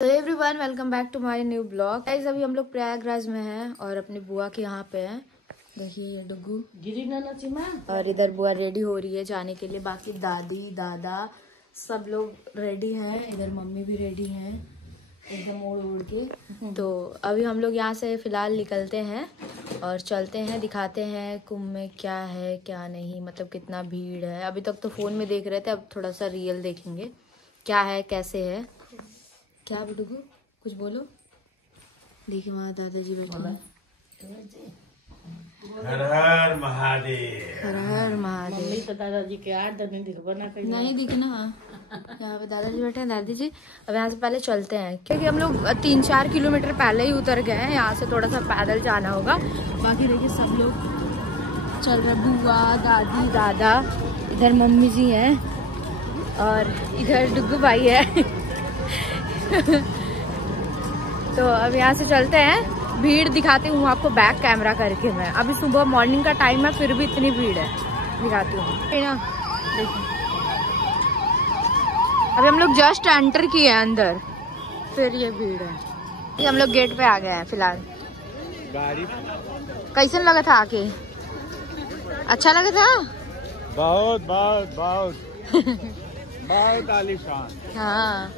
तो everyone welcome back to my new blog. Guys अभी हम लोग प्रयागराज में हैं और अपनी बुआ के यहाँ पे हैं। देखिए डुगू और इधर बुआ रेडी हो रही है जाने के लिए। बाकी दादी दादा सब लोग रेडी हैं। इधर मम्मी भी रेडी हैं एकदम ओढ़ ओढ़ के। तो अभी हम लोग यहाँ से फिलहाल निकलते हैं और चलते हैं, दिखाते हैं कुंभ में क्या है क्या नहीं, मतलब कितना भीड़ है। अभी तक तो फ़ोन में देख रहे थे, अब थोड़ा सा रियल देखेंगे क्या है कैसे है। क्या बुडुगू कुछ बोलो। देखिए वहाँ दादाजी बैठे हैं। हर हर महादेव। हर हर महादेव। मम्मी तो दादाजी के याद नहीं दिखना। यहाँ पे दादाजी बैठे हैं, दादी जी। अब यहाँ से पहले चलते हैं क्योंकि हम लोग 3-4 किलोमीटर पहले ही उतर गए हैं। यहाँ से थोड़ा सा पैदल जाना होगा। बाकी देखिए सब लोग चल रहे, बुआ दादी दादा, इधर मम्मी जी हैं और इधर डुगू भाई है। तो अब यहाँ से चलते हैं। भीड़ दिखाती हूँ आपको बैक कैमरा करके। मैं अभी सुबह मॉर्निंग का टाइम है फिर भी इतनी भीड़ है, दिखाती हूँ ना। देखिए अभी हम लोग जस्ट एंटर किए हैं अंदर, फिर ये भीड़ है। ये हम लोग गेट पे आ गए हैं फिलहाल। गाड़ी कैसन लगा था आके? अच्छा लगा था? बहुत बहुत बहुत बहुत आलीशान। हाँ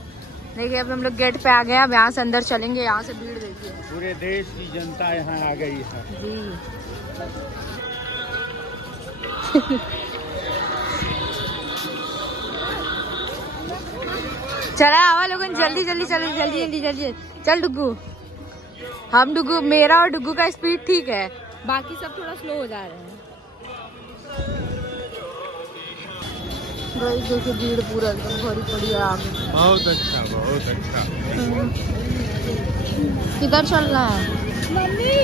देखिए अब हम लोग गेट पे आ गए हैं। अब यहाँ से अंदर चलेंगे। यहाँ से भीड़ देखिए, पूरे देश की जनता यहाँ आ गई है जी। चला आवा लोगन, जल्दी जल्दी चलो, जल्दी जल्दी जल्दी चल डुगू। हम डुगू, मेरा और डुगू का स्पीड ठीक है, बाकी सब थोड़ा स्लो हो जा रहे हैं। देखिए भीड़ पूरा एकदम भरी पड़ी है आगे। बहुत अच्छा बहुत अच्छा। किधर चल रहा है मम्मी?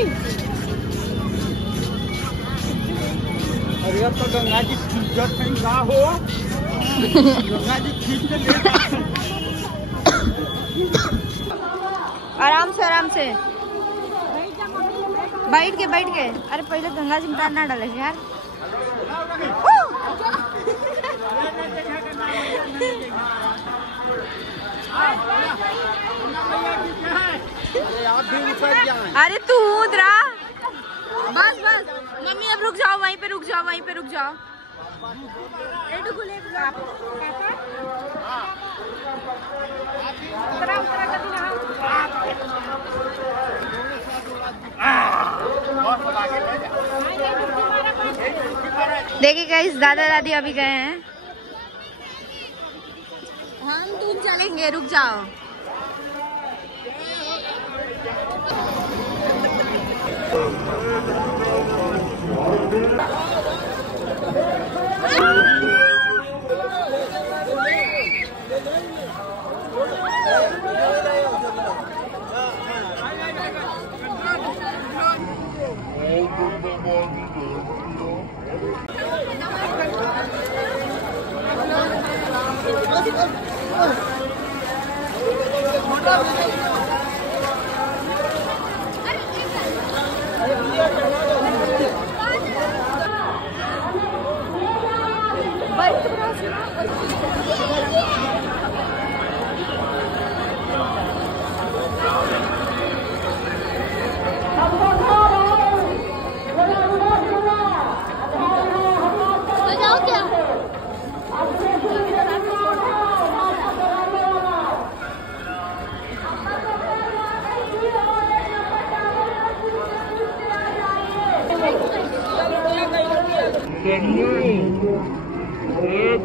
अरे अब तो गंगा जी खींचत कहीं का हो। गंगा जी खींच के ले। आराम से बैठ के। अरे पहले गंगा जी में पैर ना डाले यार। अरे तू उधरा बस मम्मी अब रुक जाओ, वहीं पे रुक जाओ। देखिए गाइस दादा दादी अभी गए हैं, हम दूर चलेंगे, रुक जाओ।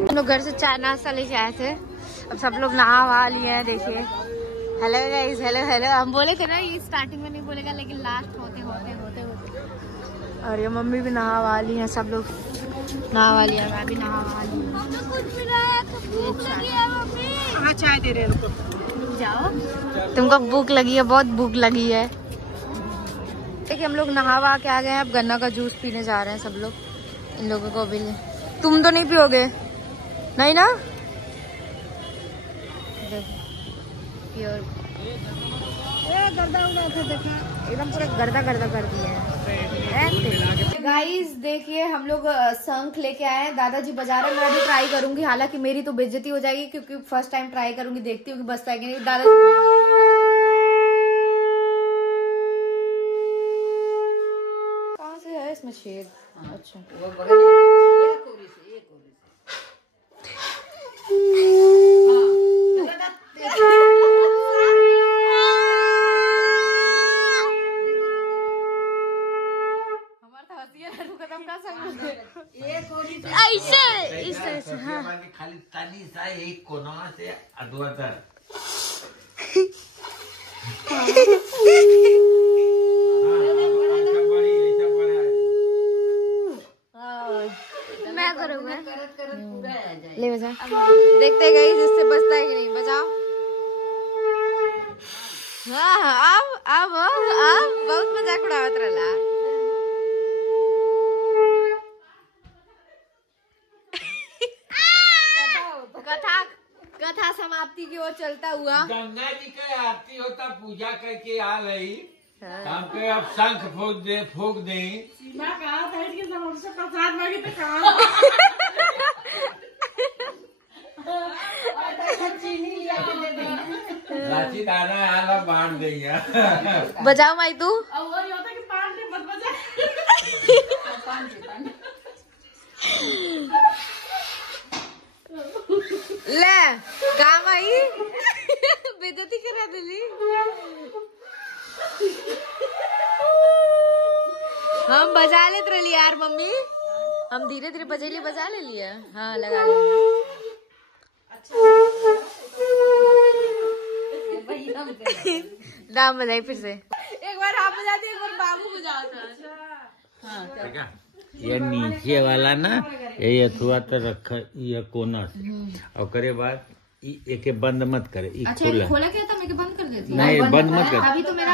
हम लोग घर से चाय नाश्ता लेके आए थे, अब सब लोग नहा वहा लिए हैं। देखिए हेलो गाइस, हेलो। हम बोले थे ना ये स्टार्टिंग में नहीं बोलेगा, लेकिन लास्ट होते। और ये मम्मी भी नहा वहा ली है, सब लोग नहा वहा लिया, मैं भी नहा वहा ली। चाय दे रहे हैं, जाओ। तुमको भूख लगी है? बहुत भूख लगी है। देखिए हम लोग नहा वहा के आ गए हैं। अब गन्ना का जूस पीने जा रहे हैं सब लोग। इन लोगों को भी ले। तुम तो नहीं पियोगे? नहीं ना? प्योर एकदम पूरा गर्दा कर दिया है। गाइस देखिए हम लोग शंख लेके आए हैं, दादाजी बजा रहे हैं। मैं भी ट्राई करूंगी, हालांकि मेरी तो बेइज्जती हो जाएगी क्योंकि फर्स्ट टाइम ट्राई करूंगी, देखती हूँ कि बजता है कि नहीं। दादाजी छेद। अच्छा वो बगल में एक और इसे ऐसे हाँ खाली तनी सा एक कोना से अधूरा मैं करूँगा। ले बजा, देखते गई जिससे बचता है कि नहीं। बजाओ। हाँ अब बहुत मजाक उड़ावत रहा। कथा समाप्ति की ओर चलता हुआ। गंगा जी का आरती होता, पूजा करके आ रही हम पे अब शंख फूक दे। सीमा कहा था कि सब हमसे प्रसाद मांगे तो कहा चीनी लिया के दे देंगे। रांची दाना आला बांट देंगे। बजाओ माई तू। अब वो नहीं होता कि पान दे मत बजा। ले काम आई बेइज्जती करा दिली। हम बजा लेते रही यार मम्मी, हम धीरे धीरे बजा ले लिया। हाँ लगा ले। दाम बजाई फिर से। एक बार आप बजाते, एक बार बाबू बजाता। हाँ ये नीचे वाला ना ये अथुआ तो रखा ये कोना से और करे बाद एके बंद मत करे। अच्छा खोला क्या था, मैं बंद कर देती। नहीं बंद मत कर। अभी तो मेरा